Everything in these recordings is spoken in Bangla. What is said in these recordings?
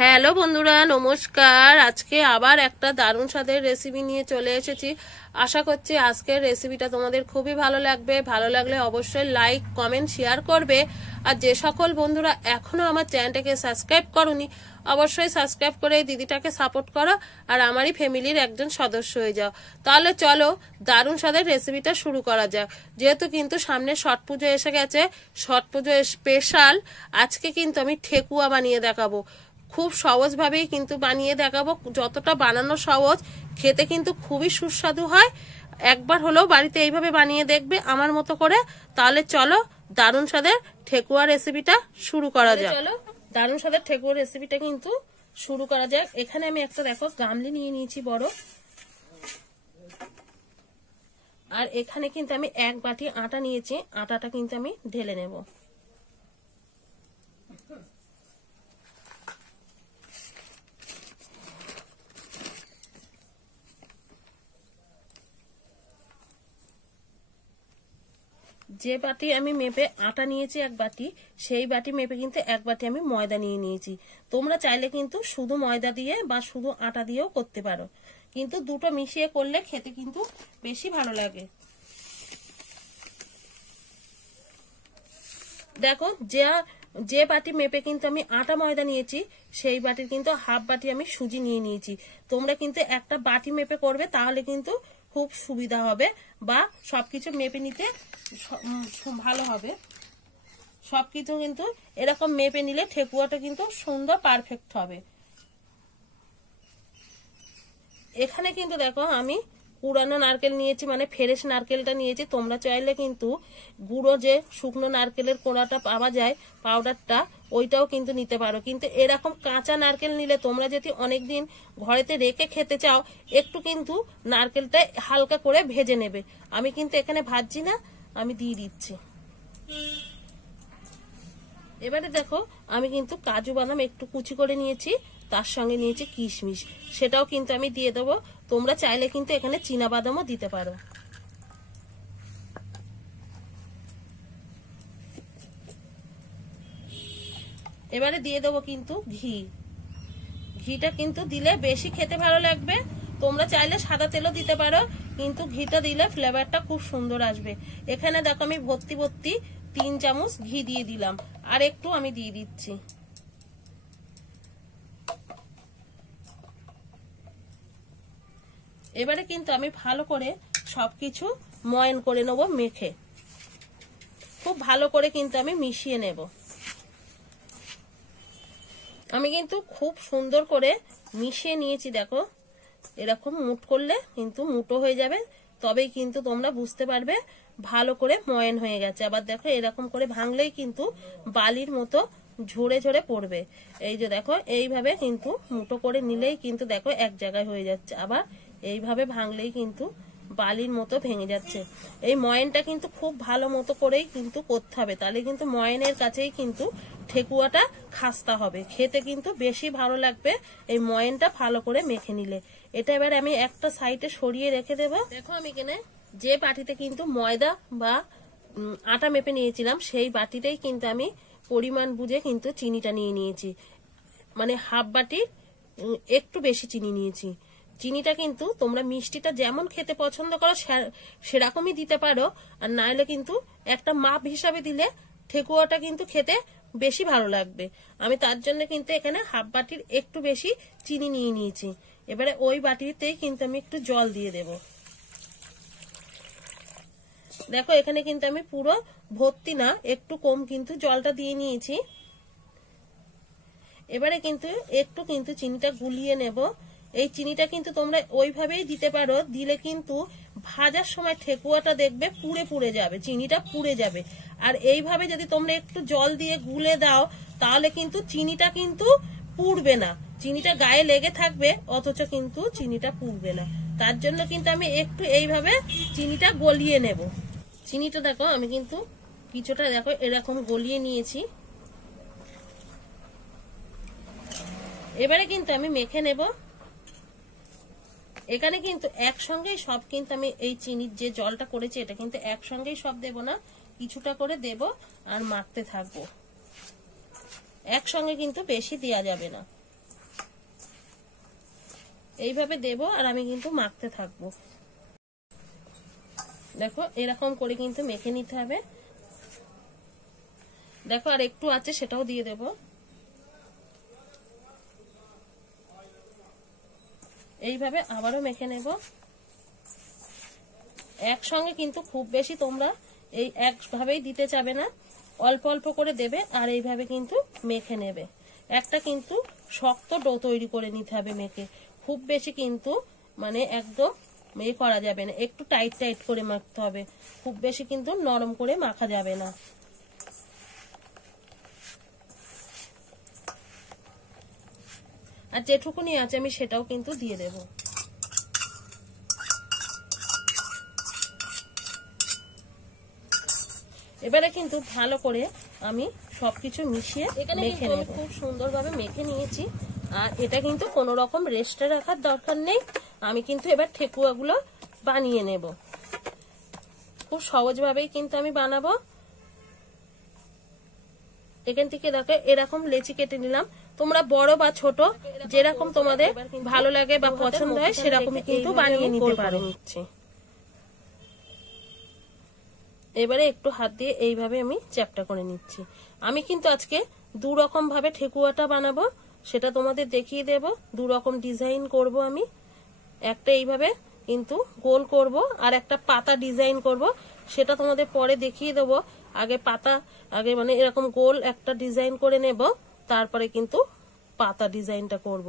হ্যালো বন্ধুরা, নমস্কার। আজকে আবার একটা দারুণ স্বাদের রেসিপি নিয়ে চলে এসেছি। আশা করছি আজকের রেসিপিটা তোমাদের খুবই ভালো লাগবে। ভালো লাগলে অবশ্যই লাইক, কমেন্ট, শেয়ার করবে। আর যে সকল বন্ধুরা এখনো আমার চ্যানেলটাকে সাবস্ক্রাইব করোনি, অবশ্যই সাবস্ক্রাইব করে এই দিদিটাকে সাপোর্ট করো আর আমারই ফ্যামিলির একজন সদস্য হয়ে যাও। তাহলে চলো দারুণ স্বাদের রেসিপিটা শুরু করা যাক। যেহেতু কিন্তু সামনে ছট পুজো এসে গেছে, ছট পুজো স্পেশাল আজকে কিন্তু আমি ঠেকুয়া বানিয়ে দেখাবো। খুব সহজভাবেই কিন্তু বানিয়ে দেখাবো। যতটা বানানো সহজ, খেতে কিন্তু খুবই সুস্বাদু হয়। একবার হলেও বাড়িতে এইভাবে বানিয়ে দেখবে আমার মতো করে। তাহলে চলো দারুণ স্বাদের ঠেকুয়া রেসিপিটা শুরু করা যাক। চলো দারুণ স্বাদের ঠেকুয়া রেসিপিটা কিন্তু শুরু করা যাক। এখানে আমি একটা দেখো গামলি নিয়ে নিয়েছি বড়, আর এখানে কিন্তু আমি এক বাটি আটা নিয়েছি। আটাটা কিন্তু আমি ঢেলে নেব। যে বাটি আমি মেপে আটা নিয়েছি এক বাটি, সেই বাটি মেপে কিন্তু এক বাটি আমি ময়দা নিয়ে নিয়েছি। তোমরা চাইলে কিন্তু শুধু ময়দা দিয়ে বা শুধু আটা দিয়েও করতে পারো, কিন্তু দুটো মিশিয়ে করলে খেতে কিন্তু বেশি ভালো লাগে। দেখো যে বাটি মেপে কিন্তু আমি আটা ময়দা নিয়েছি, সেই বাটির কিন্তু হাফ বাটি আমি সুজি নিয়ে নিয়েছি। তোমরা কিন্তু একটা বাটি মেপে করবে, তাহলে কিন্তু খুব সুবিধা হবে বা সবকিছু মেপে নিতে ভালো হবে। সবকিছু কিন্তু এরকম মেপে নিলে ঠেকুয়াটা কিন্তু সুন্দর পারফেক্ট হবে। এখানে কিন্তু দেখো আমি পুরানো নারকেল নিয়েছি, মানে ফ্রেশ নারকেলটা নিয়েছি। তোমরা চাইলে কিন্তু গুঁড়ো যে শুকনো নারকেলের কোড়াটা পাওয়া যায়, পাউডারটা, ওইটাও কিন্তু নিতে পারো। কিন্তু এরকম কাঁচা নারকেল নিলে তোমরা যদি অনেকদিন ঘরেতে রেখে খেতে চাও, একটু কিন্তু নারকেলটা হালকা করে ভেজে নেবে। আমি কিন্তু এখানে ভাজছি না, আমি দিয়ে দিচ্ছি। এবারে দেখো আমি কিন্তু কাজু বাদাম একটু কুচি করে নিয়েছি, তার সঙ্গে নিয়েছি কিশমিশ, সেটাও কিন্তু আমি দিয়ে দেবো। তোমরা চাইলে কিন্তু এখানে চীনা বাদামও দিতে পারো। এবারে দিয়ে দেবো কিন্তু ঘিটা কিন্তু দিলে বেশি খেতে ভালো লাগবে। তোমরা চাইলে সাদা তেলও দিতে পারো, কিন্তু ঘিটা দিলে ফ্লেভারটা খুব সুন্দর আসবে। এখানে দেখো আমি ভর্তি 3 চামচ ঘি দিয়ে দিলাম, আর একটু আমি দিয়ে দিচ্ছি। এবারে কিন্তু আমি ভালো করে সবকিছু ময়ান করে নেব। মেখে খুব ভালো করে কিন্তু আমি মিশিয়ে নেব। আমি কিন্তু খুব সুন্দর করে মিশিয়ে নিয়েছি। দেখো এরকম মুঠ করলে কিন্তু মুঠো হয়ে যাবে, তবেই কিন্তু তোমরা বুঝতে পারবে ভালো করে ময়ান হয়ে গেছে। আবার দেখো এরকম করে ভাঙলেই কিন্তু বালির মতো ঝরে ঝরে পড়বে। এই যে দেখো এইভাবে কিন্তু মুঠো করে নিলেই কিন্তু দেখো এক জায়গায় হয়ে যাচ্ছে। আবার এইভাবে ভাঙলেই কিন্তু বালির মতো ভেঙে যাচ্ছে। এই ময়ানটা কিন্তু খুব ভালো মতো করেই কিন্তু করতে হবে, তাহলে কিন্তু ময়ানের কাছেই কিন্তু ঠেকুয়াটা খাস্তা হবে, খেতে কিন্তু বেশি ভালো লাগবে এই ময়ানটা ভালো করে মেখে নিলে। এটা এবার আমি একটা সাইডে সরিয়ে রেখে দেবো। দেখো আমি এখানে যে বাটিতে কিন্তু ময়দা বা আটা মেপে নিয়েছিলাম, সেই বাটিতেই কিন্তু আমি পরিমাণ বুঝে কিন্তু চিনিটা নিয়ে নিয়েছি। মানে হাফ বাটির একটু বেশি চিনি নিয়েছি। চিনিটা কিন্তু তোমরা মিষ্টিটা যেমন খেতে পছন্দ করো সেরকমই দিতে পারো, আর নাহলে কিন্তু একটা মাপ হিসাবে দিলে ঠেকুয়াটা কিন্তু খেতে বেশি ভালো লাগবে। আমি তার জন্য কিন্তু এখানে হাফ বাটির একটু বেশি চিনি নিয়ে নিয়েছি। এবারে ওই বাটিতেই কিন্তু আমি একটু জল দিয়ে দেব। দেখো এখানে কিন্তু আমি পুরো ভর্তি না, একটু কম কিন্তু জলটা দিয়ে নিয়েছি। এবারে কিন্তু একটু কিন্তু চিনিটা গুলিয়ে নেব। এই চিনিটা কিন্তু তোমরা ওইভাবেই দিতে পারো, দিলে কিন্তু ভাজার সময় ঠেকুয়াটা দেখবে পুড়ে পুড়ে যাবে, চিনিটা পুড়ে যাবে। আর এইভাবে যদি তোমরা একটু জল দিয়ে গুলে দাও, তাহলে কিন্তু চিনিটা কিন্তু পুড়বে না, চিনিটা গায়ে লেগে থাকবে, অথচ কিন্তু চিনিটা পুড়বে না। তার জন্য কিন্তু আমি একটু এইভাবে চিনিটা গলিয়ে নেব। চিনিটা দেখো আমি কিন্তু কিছুটা দেখো এরকম গলিয়ে নিয়েছি। এবারে কিন্তু আমি মেখে নেব। এখানে কিন্তু একসঙ্গেই সব কিন্তু আমি এই চিনির যে জলটা করেছি এটা কিন্তু একসঙ্গেই সব দেব না, কিছুটা করে দেব আর মাখতে থাকবো। একসঙ্গে কিন্তু বেশি দেওয়া যাবে না। এইভাবে দেব আর আমি কিন্তু মাখতে থাকবো। দেখো এরকম করে কিন্তু মেখে নিতে হবে। দেখো আর একটু আছে, সেটাও দিয়ে দেব। এইভাবে আবারও মেখে নেব। একসঙ্গে কিন্তু খুব বেশি তোমরা এই একভাবেই দিতে চাবে না, অল্প অল্প করে দেবে আর এইভাবে কিন্তু মেখে নেবে। একটা কিন্তু শক্ত ডো তৈরি করে নিতে হবে মেখে, খুব বেশি কিন্তু মানে একদম করা যাবে না, একটু টাইট টাইট করে মাখতে হবে, খুব বেশি কিন্তু নরম করে মাখা যাবে না। আর যেটুকুনি আছে আমি সেটাও কিন্তু দিয়ে দেব। এবারে কিন্তু ভালো করে আমি সবকিছু মিশিয়ে এখানে কিন্তু আমি খুব সুন্দরভাবে মেখে নিয়েছি। আর এটা কিন্তু কোনো রকম রেস্টে রাখার দরকার নেই। আমি কিন্তু এবার ঠেকুয়াগুলো বানিয়ে নেব। খুব সহজভাবেই কিন্তু আমি বানাবো। এখান থেকে দেখো এরকম লেচি কেটে নিলাম। তোমরা বড় বা ছোট যেরকম তোমাদের ভালো লাগে বা পছন্দ হয় সেরকমই কিন্তু বানিয়ে নিতে পারো। এবারে একটু হাত দিয়ে এইভাবে আমি চ্যাপটা করে নিচ্ছি। আমি কিন্তু আজকে দু রকম ভাবে ঠেকুয়াটা বানাবো, সেটা তোমাদের দেখিয়ে দেব। দু রকম ডিজাইন করব আমি। একটা এইভাবে কিন্তু গোল করব আর একটা পাতা ডিজাইন করব, সেটা তোমাদের পরে দেখিয়ে দেব। আগে মানে এরকম গোল একটা ডিজাইন করে নেব, তারপরে কিন্তু পাতা ডিজাইনটা করব।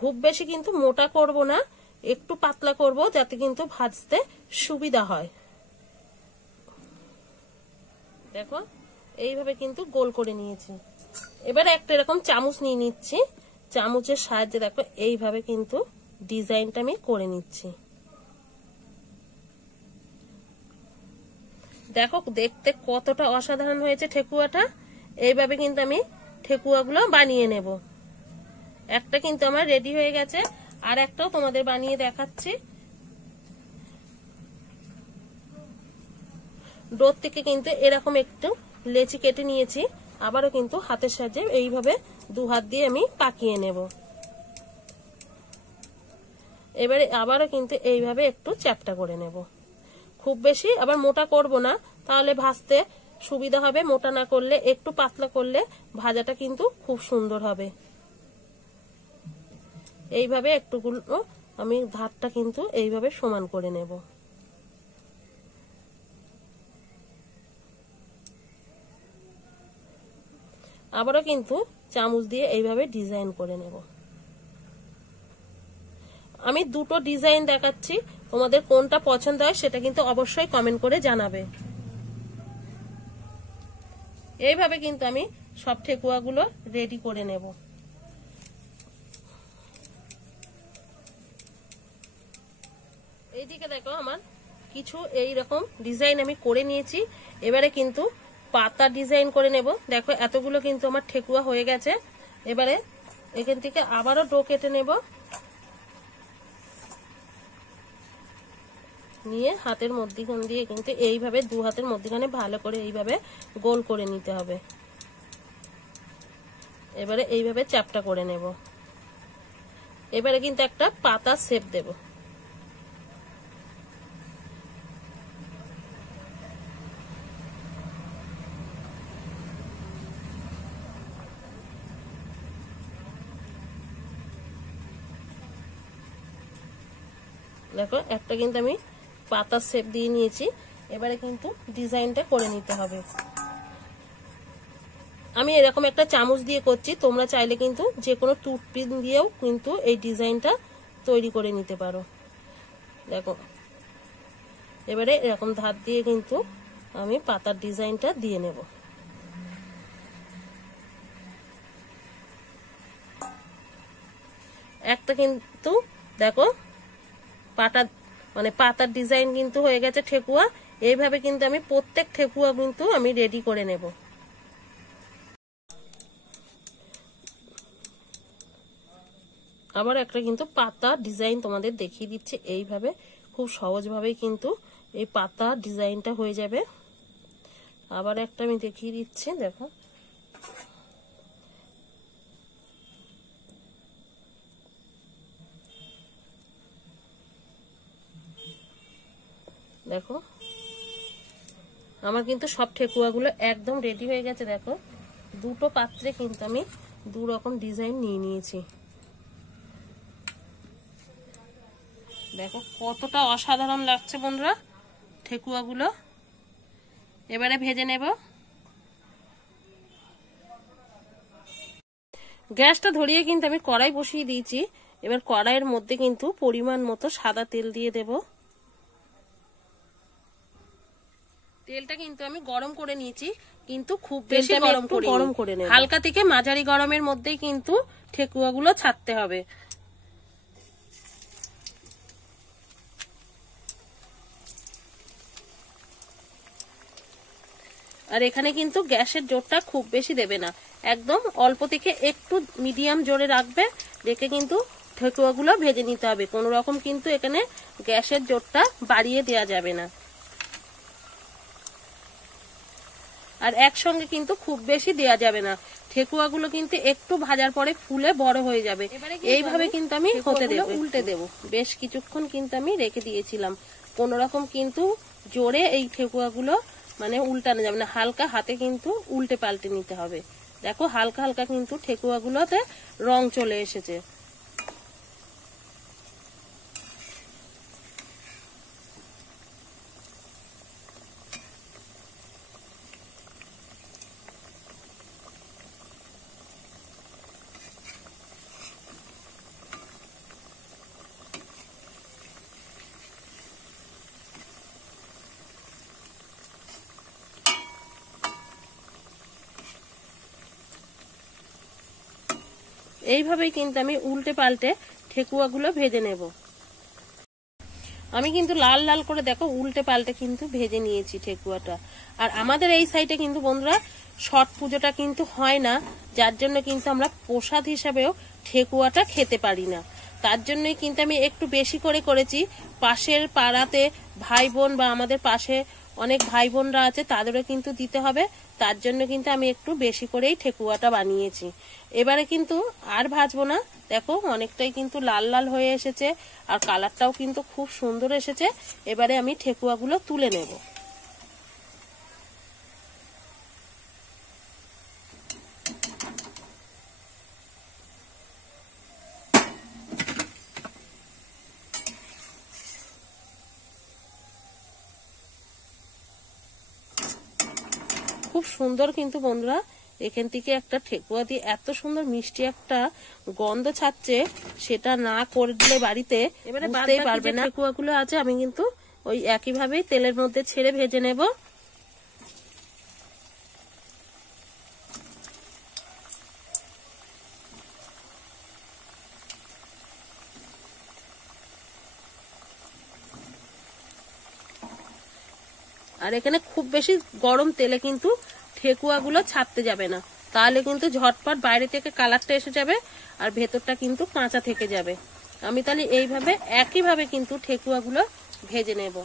খুব বেশি কিন্তু মোটা করব না, একটু পাতলা করব যাতে কিন্তু ভাজতে সুবিধা হয়। দেখো এইভাবে কিন্তু গোল করে নিয়েছি। এবারে একটা এরকম চামচ নিয়ে নিচ্ছি, চামচের সাহায্যে দেখো এইভাবে কিন্তু ডিজাইনটা আমি করে নিচ্ছি। দেখো দেখতে কতটা অসাধারণ হয়েছে ঠেকুয়াটা। এইভাবে কিন্তু আমি ঠেকুয়াগুলো বানিয়ে নেব। একটা কিন্তু আমার রেডি হয়ে গেছে, আর একটাও তোমাদের বানিয়ে দেখাচ্ছি। ডোর থেকে কিন্তু এরকম একটু লেচি কেটে নিয়েছি, আবারও কিন্তু হাতের সাহায্যে এইভাবে দু হাত দিয়ে আমি পাকিয়ে নেব। এবারে আবারও কিন্তু এইভাবে একটু চ্যাপটা করে নেব। খুব বেশি আবার মোটা করব না, তাহলে ভাজতে সুবিধা হবে। মোটা না করলে, একটু পাতলা করলে ভাজাটা কিন্তু খুব সুন্দর হবে। এইভাবে একটুগুলো আমি ধারটা কিন্তু এইভাবে সমান করে নেব। আবারও কিন্তু চামচ দিয়ে এইভাবে ডিজাইন করে নেব। আমি দুটো ডিজাইন দেখাচ্ছি, তোমাদের কোনটা পছন্দ হয় সেটা কিন্তু অবশ্যই কমেন্ট করে জানাবে। এইভাবে কিন্তু আমি সব ঠেকুয়াগুলো রেডি করে নেব। এইদিকে দেখো আমার কিছু এইরকম ডিজাইন আমি করে নিয়েছি। এবারে কিন্তু পাতা ডিজাইন করে নেব। দেখো এতগুলো কিন্তু আমার ঠেকুয়া হয়ে গেছে। এবারে এখান থেকে আবারও ডো কেটে নেব, নিয়ে হাতের মধ্যিখান দিয়ে কিন্তু এইভাবে দু হাতের মধ্যিখানে ভালো করে এইভাবে গোল করে নিতে হবে। এবারে এইভাবে চ্যাপটা করে নেব। এবারে কিন্তু একটা পাতা শেপ দেব। দেখো একটা কিন্তু আমি পাতার শেপ দিয়ে নিয়েছি। এবারে কিন্তু ডিজাইনটা করে নিতে হবে। আমি এরকম একটা চামচ দিয়ে করছি, তোমরা চাইলে কিন্তু যে কোনো টুথপিন দিয়েও কিন্তু এই ডিজাইনটা তৈরি করে নিতে পারো। দেখো এবারে এরকম ধার দিয়ে কিন্তু আমি পাতার ডিজাইনটা দিয়ে নেব। একটা কিন্তু দেখো পাতার ডিজাইন কিন্তু হয়ে গেছে ঠেকুয়া। এইভাবে কিন্তু আমি প্রত্যেক ঠেকুয়া কিন্তু আমি রেডি করে নেব। আবার একটা কিন্তু পাতা ডিজাইন তোমাদের দেখিয়ে দিচ্ছি। এইভাবে খুব সহজভাবেই কিন্তু এই পাতা ডিজাইনটা হয়ে যাবে। আবার একটা আমি দেখিয়ে দিচ্ছি, দেখো দেখো আমার কিন্তু সব ঠেকুয়াগুলো একদম রেডি হয়ে গেছে। দেখো দুটো পাত্রে কিন্তু আমি দু রকম ডিজাইন নিয়ে নিয়েছি। দেখো কতটা অসাধারণ লাগছে বন্ধুরা ঠেকুয়াগুলো। এবারে ভেজে নেব। গ্যাসটা ধরিয়ে কিন্তু আমি কড়াই বসিয়ে দিয়েছি। এবার কড়াইয়ের মধ্যে কিন্তু পরিমাণ মতো সাদা তেল দিয়ে দেব। তেলটা কিন্তু আমি গরম করে নিয়েছি, কিন্তু খুব বেশি গরম করে নেব। হালকা থেকে মাঝারি গরমের মধ্যেই কিন্তু ঠেকুয়াগুলো ছাড়তে হবে। আর এখানে কিন্তু গ্যাসের জোরটা খুব বেশি দেবে না, একদম অল্প থেকে একটু মিডিয়াম জোরে রাখবে, রেখে কিন্তু ঠেকুয়াগুলো ভেজে নিতে হবে। কোনো রকম কিন্তু এখানে গ্যাসের জোরটা বাড়িয়ে দেওয়া যাবে না। আর একসঙ্গে কিন্তু খুব বেশি দেওয়া যাবে না, ঠেকুয়াগুলো কিন্তু একটু ভাজার পরে ফুলে বড় হয়ে যাবে। এইভাবে কিন্তু আমি হতে দেব, উল্টে দেব। বেশ কিছুক্ষণ কিন্তু আমি রেখে দিয়েছিলাম। কোনো রকম কিন্তু জোরে এই ঠেকুয়াগুলো মানে উল্টানো যাবে না, হালকা হাতে কিন্তু উল্টে পাল্টে নিতে হবে। দেখো হালকা হালকা কিন্তু ঠেকুয়াগুলোতে রং চলে এসেছে। এইভাবেই কিন্তু আমি উল্টে পাল্টে ঠেকুয়াগুলো ভেজে নেব। আমি কিন্তু লাল লাল করে দেখো উল্টে পাল্টে কিন্তু ভেজে নিয়েছি ঠেকুয়াটা। আর আমাদের এই সাইডে কিন্তু বন্ধুরা ছট পুজোটা কিন্তু হয় না, যার জন্য কিন্তু আমরা প্রসাদ হিসাবেও ঠেকুয়াটা খেতে পারি না। তার জন্যই কিন্তু আমি একটু বেশি করে করেছি। পাশের পাড়াতে ভাই বোন বা আমাদের পাশে অনেক ভাই বোনরা আছে, তাদেরও কিন্তু দিতে হবে। তার জন্য কিন্তু আমি একটু বেশি করেই ঠেকুয়াটা বানিয়েছি। এবারে কিন্তু আর ভাজবো না। দেখো অনেকটাই কিন্তু লাল লাল হয়ে এসেছে, আর কালারটাও কিন্তু খুব সুন্দর এসেছে। এবারে আমি ঠেকুয়াগুলো তুলে নেব। খুব সুন্দর কিন্তু বন্ধুরা এখান থেকে একটা ঠেকুয়া দিয়ে এত সুন্দর মিষ্টি একটা গন্ধ ছাড়ছে, সেটা না করলে বাড়িতে বুঝতেই পারবে না। ঠেকুয়াগুলো আছে আমি কিন্তু ওই একইভাবেই তেলের মধ্যে ছেড়ে ভেজে নেব। আর এখানে খুব বেশি গরম তেলে কিন্তু ঠেকুয়াগুলো ছাড়তে যাবে না, তাহলে কিন্তু ঝটপট বাইরে থেকে কালারটা এসে যাবে আর ভেতরটা কিন্তু কাঁচা থেকে যাবে। আমি তাহলে এইভাবে একইভাবে কিন্তু ঠেকুয়াগুলো ভেজে নেব।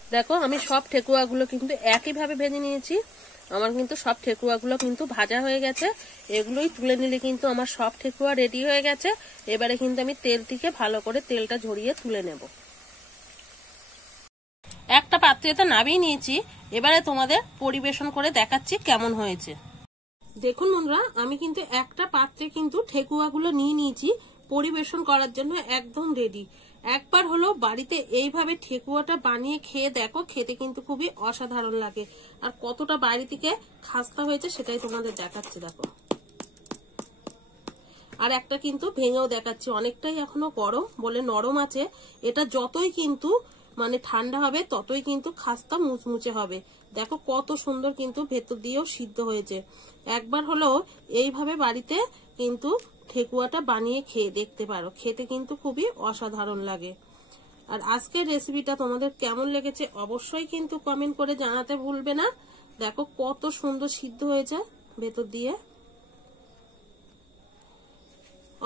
দেখো আমি সব ঠেকুয়াগুলো কিন্তু একইভাবে ভেজে নিয়েছি। আমার কিন্তু সব ঠেকুয়াগুলো কিন্তু ভাজা হয়ে গেছে। এগুলোই তুলে নিলে কিন্তু আমার সব ঠেকুয়া রেডি হয়ে গেছে। এবারে কিন্তু আমি তেল থেকে ভালো করে তেলটা ঝরিয়ে তুলে নেব। একটা পাত্রেতে নামিয়ে নিয়েছি। এবারে তোমাদের পরিবেশন করে দেখাচ্ছি কেমন হয়েছে। দেখুন বন্ধুরা আমি কিন্তু একটা পাত্রে কিন্তু ঠেকুয়াগুলো নিয়ে নিয়েছি, পরিবেশন করার জন্য একদম রেডি। একবার হলো বাড়িতে এইভাবে ঠেকুয়াটা বানিয়ে খেয়ে দেখো, খেতে কিন্তু খুবই অসাধারণ লাগে। আর কতটা বাইরে থেকে খাস্তা হয়েছে সেটাই তোমাদের দেখাচ্ছে। দেখো আর একটা কিন্তু ভেঙেও দেখাচ্ছি, অনেকটাই এখনো গরম বলে নরম আছে। এটা যতই কিন্তু মানে ঠান্ডা হবে ততই কিন্তু খাস্তা মুচমুচে হবে। দেখো কত সুন্দর কিন্তু ভেতর দিয়েও সিদ্ধ হয়েছে। একবার হলো এইভাবে বাড়িতে কিন্তু ঠেকুয়াটা বানিয়ে খেয়ে দেখতে পারো, খেতে কিন্তু খুবই অসাধারণ লাগে। আর আজকের রেসিপিটা তোমাদের কেমন লেগেছে অবশ্যই কিন্তু কমেন্ট করে জানাতে ভুলবে না। দেখো কত সুন্দর সিদ্ধ হয়েছে ভেতর দিয়ে,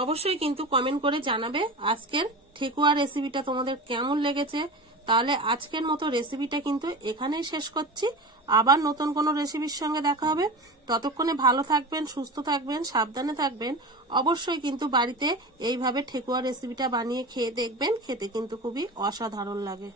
অবশ্যই কিন্তু কমেন্ট করে জানাবে আজকের ঠেকুয়া রেসিপিটা তোমাদের কেমন লেগেছে। তাহলে আজকের মতো রেসিপিটা কিন্তু এখানেই শেষ করছি। আবার নতুন কোনো রেসিপির সঙ্গে দেখা হবে। ততক্ষণে ভালো থাকবেন, সুস্থ থাকবেন, সাবধানে থাকবেন। অবশ্যই কিন্তু বাড়িতে এইভাবে ঠেকুয়া রেসিপিটা বানিয়ে খেয়ে দেখবেন, খেতে কিন্তু খুবই অসাধারণ লাগে।